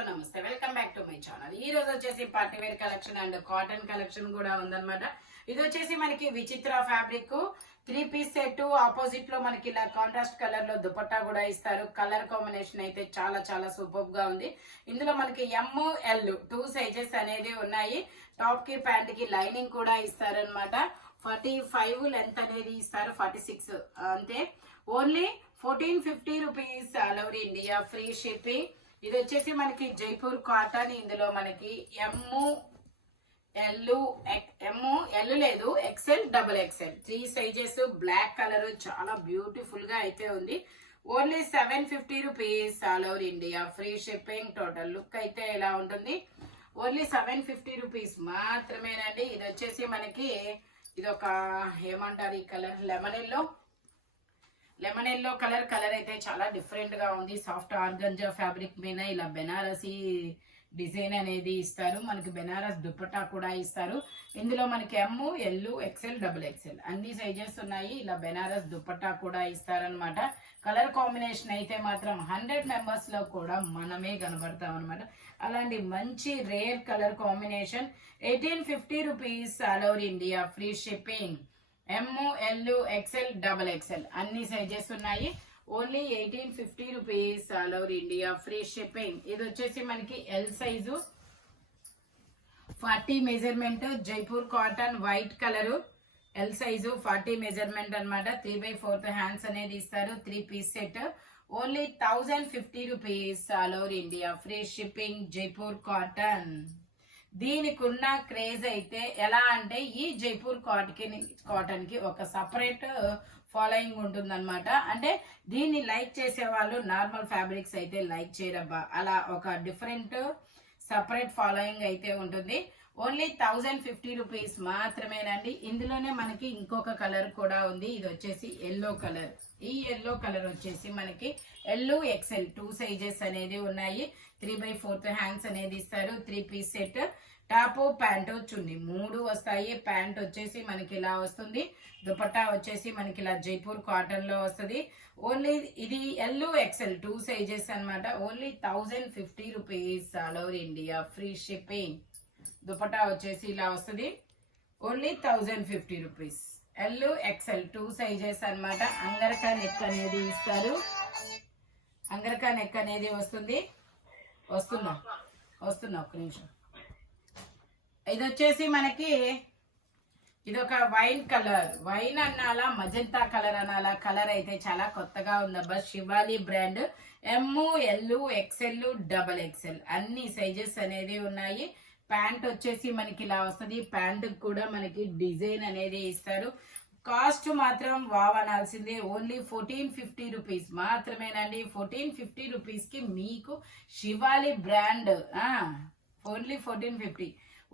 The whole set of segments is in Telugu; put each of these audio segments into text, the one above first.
హలో నమస్తే, welcome back to my channel. ఈ రోజు వచ్చేసి party wear collection and cotton collection కూడా ఉందన్నమాట. ఇది వచ్చేసి మనకి విచిత్ర ఫ్యాబ్రిక్ 3 పీస్ సెట్. ఆపోజిట్ లో మనకి ఇలా కాంట్రాస్ట్ కలర్ లో దుపట్టా కూడా ఇస్తారు. కలర్ కాంబినేషన్ అయితే చాలా చాలా సూపర్ గా ఉంది. ఇందులో మనకి ML 2 సైజెస్ అనేది ఉన్నాయి. టాప్ కి ప్యాంట్ కి లైనింగ్ కూడా ఇస్తారనమాట. 45 లెంత్ అనేది ఇస్తారు, 46 అంతే. Only 1450 rupees all over India, free shipping. ఇది వచ్చేసి మనకి జైపూర్ కాటన్. ఇందులో మనకి ఎల్ లేదు, XL, XXL 3 sizes. Black colour చాలా బ్యూటిఫుల్ గా అయితే ఉంది. Only 750 rupees all over India, free shipping. Total look అయితే ఇలా ఉంటుంది. ఓన్లీ 750 రూపీస్ మాత్రమేనండి. ఇది వచ్చేసి మనకి ఇది ఒక ఏమంటారు ఈ కలర్, లెమన్ ఎల్లో కలర్ అయితే చాలా డిఫరెంట్ గా ఉంది. సాఫ్ట్ ఆర్గంజా ఫ్యాబ్రిక్ మీద ఇలా బెనారసీ డిజైన్ అనేది ఇస్తారు. మనకి బెనారస్ దుపట్టా కూడా ఇస్తారు. ఇందులో మనకి ML, XL, XXL అన్ని సైజెస్ ఉన్నాయి. ఇలా బెనారస్ దుపట్టా కూడా ఇస్తారనమాట. కలర్ కాంబినేషన్ అయితే మాత్రం 100 మెంబర్స్ లో కూడా మనమే కనబడతాం అనమాట. అలాంటి మంచి rare colour combination. 1850 rupees all over India, free shipping. ML, XL, XXL అన్ని సైజెస్ ఉన్నాయి. Only 1850 rupees all over India, free shipping. ఇది వచ్చేసి మనకి L size, 40 measurement, Jaipur cotton, white colour. L size 40 measurement అనమాట. 3/4 హ్యాండ్స్ అనేది ఇస్తారు. 3 piece set. Only 1050 rupees all over India, free shipping. Jaipur cotton. దీనికి ఉన్న క్రేజ్ అయితే ఎలా అంటే, ఈ జైపూర్ కాటన్ కి ఒక సపరేట్ ఫాలోయింగ్ ఉంటుంది అనమాట. అంటే దీన్ని లైక్ చేసే వాళ్ళు నార్మల్ ఫ్యాబ్రిక్స్ అయితే లైక్ చేయరబ్బా, అలా ఒక డిఫరెంట్ సపరేట్ ఫాలోయింగ్ అయితే ఉంటుంది. ఓన్లీ 1050 రూపీస్ మాత్రమేనండి. ఇందులోనే మనకి ఇంకొక కలర్ కూడా ఉంది. ఇది వచ్చేసి ఎల్లో కలర్. ఈ ఎల్లో కలర్ వచ్చేసి మనకి L, XL 2 సైజెస్ అనేది ఉన్నాయి. 3/4 హ్యాండ్స్ అనేది ఇస్తారు. 3 పీస్ సెట్. టాప్, ప్యాంటు, చున్నీ 3 వస్తాయి. ప్యాంట్ వచ్చేసి మనకి ఇలా వస్తుంది. దుపట్టా వచ్చేసి మనకి ఇలా జైపూర్ కాటన్ లో వస్తుంది. ఓన్లీ ఇది L, XL 2 సైజెస్ అనమాట. Only 1050 rupees all over India, free shipping. Dupatta వచ్చేసి ఇలా వస్తుంది. Only 1050 rupees. L, XL 2 sizes అనమాట. అంగరకా నెక్ అనేది ఇస్తారు. అంగరకా నెక్ అనేది వస్తున్నా ఒక నిమిషం. ఇది వచ్చేసి మనకి ఇదొక వైన్ కలర్, వైన్ అనాలా మజంతా కలర్ అనాలా, కలర్ అయితే చాలా కొత్తగా ఉందబ్బా. Shivali brand. ML, XL, XXL అన్ని సైజెస్ అనేది ఉన్నాయి. ప్యాంట్ వచ్చేసి మనకి ఇలా వస్తుంది. ప్యాంట్ కూడా మనకి డిజైన్ అనేది ఇస్తారు. కాస్ట్ మాత్రం వావ్ అనాల్సిందే. ఓన్లీ 1450 రూపీస్ మాత్రమేనండి. 1450 రూపీస్ కి మీకు శివాలి బ్రాండ్. ఓన్లీ 1450.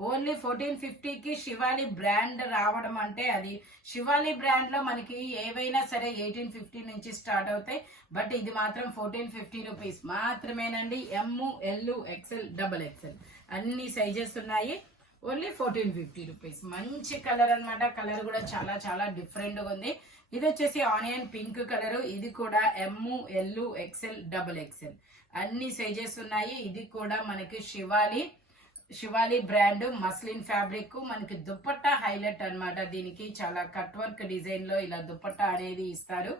ఓన్లీ 1450కి శివాలి బ్రాండ్ రావడం అంటే, అది శివాలి బ్రాండ్ లో మనకి ఏవైనా సరే 1850 నుంచి స్టార్ట్ అవుతాయి. బట్ ఇది మాత్రం 1450 రూపీస్ మాత్రమేనండి. ML, XL, XXL అన్ని సైజెస్ ఉన్నాయి. Only 1450 rupees. మంచి కలర్ అనమాట. కలర్ కూడా చాలా చాలా డిఫరెంట్ గా ఉంది. ఇది వచ్చేసి ఆనియన్ పింక్ కలర్. ఇది కూడా ML, XL, XXL అన్ని సైజెస్ ఉన్నాయి. ఇది కూడా మనకి శివాలి బ్రాండ్ మస్లిన్ ఫ్యాబ్రిక్. మనకి దుపట్టా హైలైట్ అనమాట. దీనికి చాలా కట్ వర్క్ డిజైన్ లో ఇలా దుపట్టా అనేది ఇస్తారు.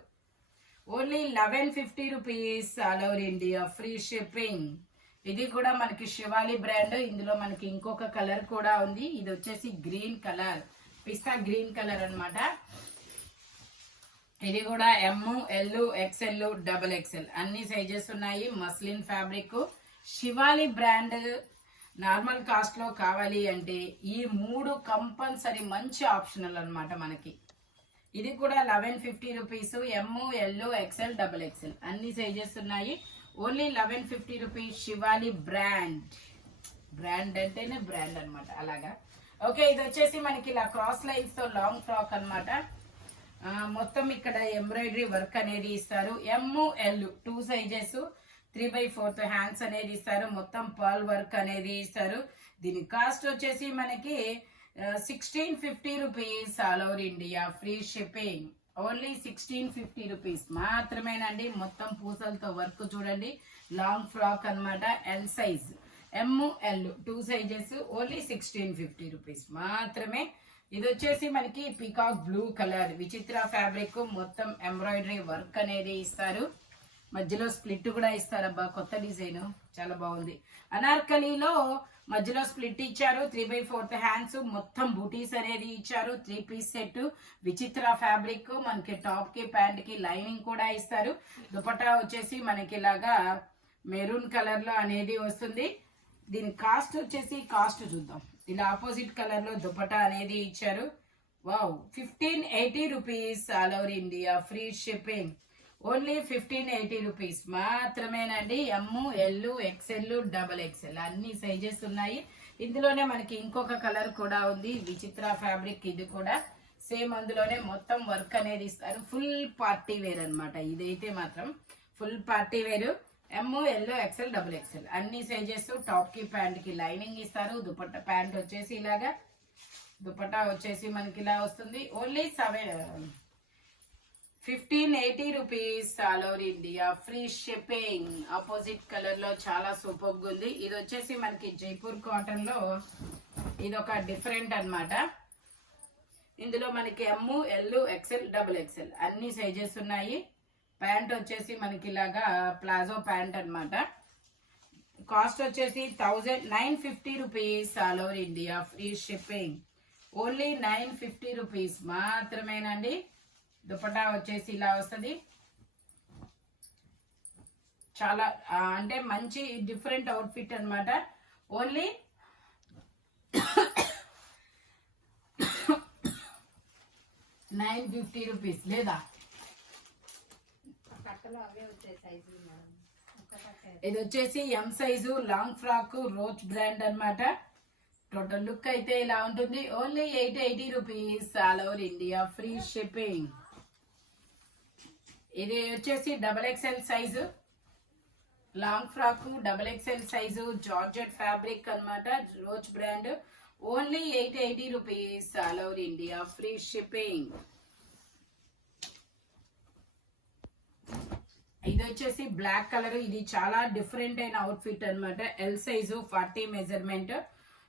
Only 1150 rupees all over India, free shipping. ఇది కూడా మనకి శివాలి బ్రాండ్. ఇందులో మనకి ఇంకొక కలర్ కూడా ఉంది. ఇది వచ్చేసి గ్రీన్ కలర్, పిస్తా గ్రీన్ కలర్ అనమాట. ఇది కూడా ML, XL, XXL అన్ని సైజెస్ ఉన్నాయి. Muslin fabric. Shivali brand normal cost లో కావాలి అంటే ఈ 3 కంపల్సరీ మంచి ఆప్షనల్ అనమాట మనకి. ఇది కూడా 1150 రూపీస్. ML, XL, XXL అన్ని సైజెస్ ఉన్నాయి. Only 1150 rupees. శివాలి బ్రాండ్ అంటేనే బ్రాండ్ అనమాట, అలాగా. ఓకే, ఇది వచ్చేసి మనకి ఇలా క్రాస్ లైన్స్ తో లాంగ్ ఫ్రాక్ అనమాట. మొత్తం ఇక్కడ ఎంబ్రాయిడరీ వర్క్ అనేది ఇస్తారు. ML 2 సైజెస్, 3/4 హ్యాండ్స్ అనేది ఇస్తారు. మొత్తం పర్ల్ వర్క్ అనేది ఇస్తారు. దీని కాస్ట్ వచ్చేసి మనకి 1650 rupees all over India, free shipping. Only 1650 rupees మాత్రమేనండి. మొత్తం పూసలతో వర్క్ చూడండి. లాంగ్ ఫ్రాక్ అన్నమాట. L size, ML 2 sizes. Only 1650 rupees మాత్రమే. ఇది వచ్చేసి మనకి peacock blue colour Vichitra fabric. మొత్తం ఎంబ్రాయిడరీ వర్క్ అనేది ఇస్తారు. మధ్యలో స్ప్లిట్ కూడా ఇస్తారబ్బా, కొత్త డిజైన్ చాలా బాగుంది. అనార్కలీలో మధ్యలో స్ప్లిట్ ఇచ్చారు. 3/4 హ్యాండ్స్, మొత్తం బూటీస్ అనేది ఇచ్చారు. 3 పీస్ సెట్ విచిత్ర ఫ్యాబ్రిక్. మనకి టాప్ కి ప్యాంట్ కి లైనింగ్ కూడా ఇస్తారు. దుపట్టా వచ్చేసి మనకి ఇలాగా మెరూన్ కలర్ లో అనేది వస్తుంది. దీని కాస్ట్ వచ్చేసి కాస్ట్ చూద్దాం. ఇలా ఆపోజిట్ కలర్ లో దుపట్టా అనేది ఇచ్చారు. Wow, 1580 rupees all over India, free shipping. Only 1580 rupees మాత్రమేనండి. ML, XL, XXL అన్ని సైజెస్ ఉన్నాయి. ఇందులోనే మనకి ఇంకొక కలర్ కూడా ఉంది, విచిత్ర ఫ్యాబ్రిక్. ఇది కూడా సేమ్ అందులోనే మొత్తం వర్క్ అనేది ఇస్తారు. ఫుల్ పార్టీ వేర్ అన్నమాట. ఇదైతే మాత్రం full party wear. ML, XL, XXL అన్ని సైజెస్. టాప్ కి ప్యాంట్ కి లైనింగ్ ఇస్తారు. దుపట్టా ప్యాంట్ వచ్చేసి ఇలాగా, దుపట్టా వచ్చేసి మనకి ఇలా వస్తుంది. Only 1580 rupees all over India, free shipping. Opposite colour లో చాలా సూపర్ గా ఉంది. ఇది వచ్చేసి మనకి జైపూర్ కాటన్ లో ఇది ఒక డిఫరెంట్ అన్నమాట. ఇందులో మనకి ML, XL, XXL అన్ని సైజెస్ ఉన్నాయి. ప్యాంట్ వచ్చేసి మనకి ఇలాగా ప్లాజో ప్యాంట్ అన్నమాట. కాస్ట్ వచ్చేసి 950 rupees all over India, free shipping. Only 950 rupees మాత్రమేనండి. దుపట్టా వచ్చేసి ఇలా వస్తుంది. చాలా అంటే మంచి డిఫరెంట్ అవుట్ఫిట్ అన్నమాట. Only 950 rupees. లేదా ఇది వచ్చేసి M size long frock rose brand అన్నమాట. టోటల్ లుక్ అయితే ఇలా ఉంటుంది. Only 880 rupees all over India, free shipping. ఇది వచ్చేసి XXL size long frock, XXL size georgette fabric అన్నమాట. Rose brand. Only 880 rupees all over India, free shipping. ఇది వచ్చేసి బ్లాక్ కలర్. ఇది చాలా డిఫరెంట్ అయిన అవుట్ఫిట్ అన్నమాట. L size 40 measurement.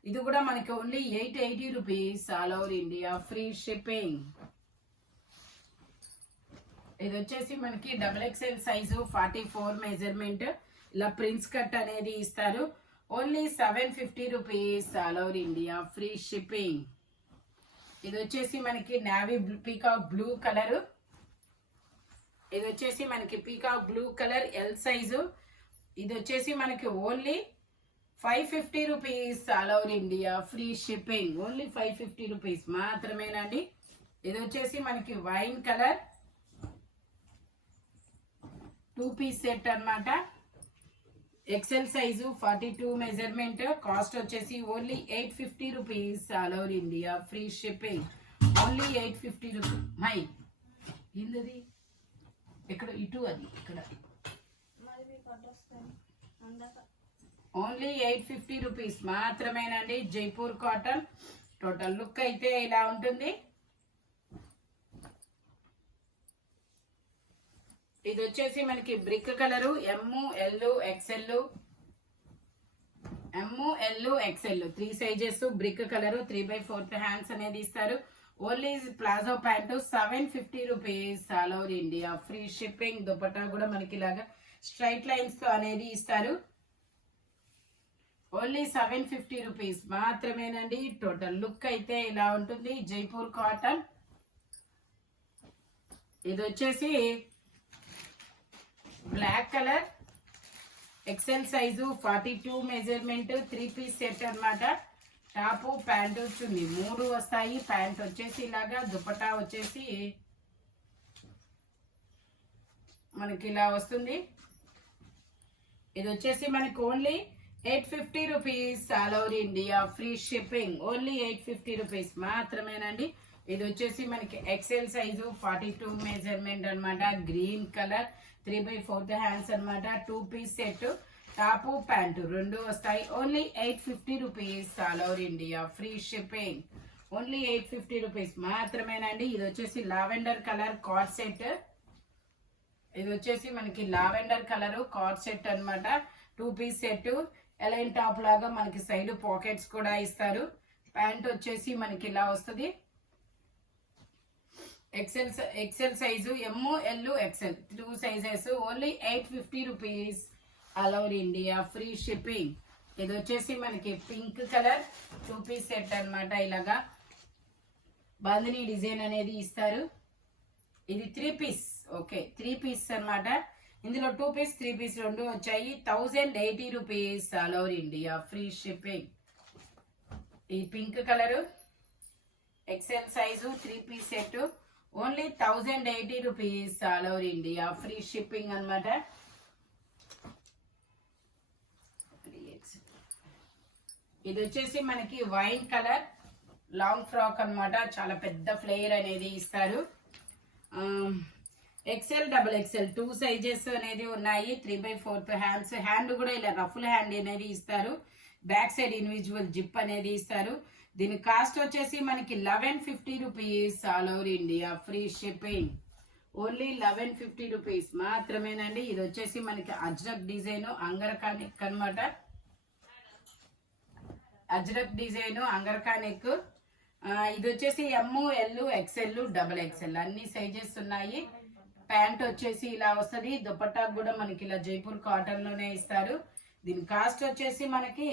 ఇది కూడా మనకి only 880 rupees all over India, free shipping. ఇది వచ్చేసి మనకి XXL సైజు 44 మెజర్మెంట్. ఇలా ప్రిన్స్ కట్ అనేది ఇస్తారు. Only 750 rupees all over India, free shipping. ఇది వచ్చేసి మనకి నావీ పీకాక్ బ్లూ కలర్. ఇది వచ్చేసి మనకి peacock blue colour L size. ఇది వచ్చేసి మనకి only 550 rupees all over India, free shipping. Only 550 rupees మాత్రమేనండి. ఇది వచ్చేసి మనకి వైన్ కలర్ 2 పీస్ సెట్ అన్నమాట. XL size 42 measurement. కాస్ట్ వచ్చేసి only 850 rupees all over India, free shipping. Only 850 rupees. మై ఏంది ఇక్కడ ఇటు అది ఇక్కడ. ఓన్లీ 850 రూపీస్ మాత్రమేనండి. జైపూర్ కాటన్. టోటల్ లుక్ అయితే ఇలా ఉంటుంది. ఇది వచ్చేసి మనకి brick colour. ML, XL 3 sizes. Brick colour 3/4 hands అనేది ఇస్తారు. Only palazzo pant 750 rupees all over India, free shipping. Dupatta కూడా మనకి ఇలాగా స్ట్రైట్ లైన్స్ తో అనేది ఇస్తారు. ఓన్లీ 750 రూపీస్ మాత్రమేనండి. టోటల్ లుక్ అయితే ఇలా ఉంటుంది. జైపూర్ కాటన్. ఇది వచ్చేసి black colour XL size 42 measurement. 3 piece set అన్నమాట. టాప్ ప్యాంట్ వస్తుంది. 3 వస్తాయి. ప్యాంట్ వచ్చేసి ఇలాగా, దుపట్టా వచ్చేసి మనకి ఇలా వస్తుంది. ఇది వచ్చేసి మనకి only 850 rupees all over India, free shipping. Only 850 rupees మాత్రమేనండి. ఇది వచ్చేసి మనకి XL సైజు 42 మెజర్మెంట్ అన్నమాట. గ్రీన్ కలర్ 3/4 హ్యాండ్స్ అన్నమాట. 2 పీస్ సెట్. టాప్ ప్యాంటు 2 వస్తాయి. Only 850 rupees all over India, free shipping. Only 850 rupees మాత్రమేనండి. ఇది వచ్చేసి లావెండర్ కలర్ కార్డ్ సెట్. ఇది వచ్చేసి మనకి లావెండర్ కలర్ కార్డ్ సెట్ అన్నమాట. 2 పీస్ సెట్. ఎలైన్ టాప్ లాగా మనకి సైడ్ పాకెట్స్ కూడా ఇస్తారు. ప్యాంట్ వచ్చేసి మనకి ఇలా వస్తుంది. XL size M L XL 2 sizes. Only 850 rupees all over India, free shipping. ఇది వచ్చేసి మనకి పింక్ కలర్ 2 పీస్ సెట్ అన్నమాట. ఇలాగా బాందిని డిజైన్ అనేది ఇస్తారు. ఇది 3 పీస్. ఓకే, 3 పీస్ అన్నమాట. ఇందులో 2 పీస్ 3 పీస్ రెండు వచ్చాయి. 1080 rupees all over India, free shipping. ఈ pink colour XL size 3 piece set. Only 1080 rupees all over India, free shipping అన్నమాట. ఇది వచ్చేసి మనకి వైన్ కలర్ లాంగ్ ఫ్రాక్ అన్నమాట. చాలా పెద్ద ఫ్లేయర్ అనేది ఇస్తారు. ఎక్సెల్ డబుల్ ఎక్సెల్ 2 సైజెస్ అనేది ఉన్నాయి. 3/4 హ్యాండ్స్. హ్యాండ్ కూడా ఇలా రఫుల్ హ్యాండ్ అనేది ఇస్తారు. బ్యాక్ సైడ్ ఇండివిజువల్ జిప్ అనేది ఇస్తారు. దీని కాస్ట్ వచ్చేసి మనకి 1150 rupees all over India, free shipping. Only 1150 rupees మాత్రమేనండి. ఇది వచ్చేసి మనకి అజ్రక్ డిజైన్ అంగరకా నెక్ అనమాట. Ajrak design angrakha neck. ఇది వచ్చేసి M L XL double XL sizes sizes ఉన్నాయి. ప్యాంట్ వచ్చేసి ఇలా వస్తుంది. దుపట్టా కూడా మనకి ఇలా జైపూర్ కాటన్ లోనే ఇస్తారు. దీని కాస్ట్ వచ్చేసి మనకి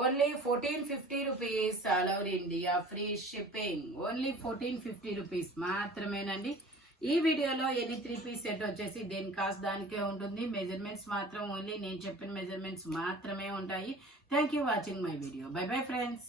only 1450 rupees all over India, free shipping. Only 1450 rupees మాత్రమేనండి. ఈ వీడియోలో ఎన్ని 3 పీస్ సెట్ వచ్చేసి దేని కాస్ట్ దానికే ఉంటుంది. మెజర్మెంట్స్ మాత్రం ఓన్లీ నేను చెప్పిన మెజర్మెంట్స్ మాత్రమే ఉంటాయి. Thank you watching my video. By bye friends.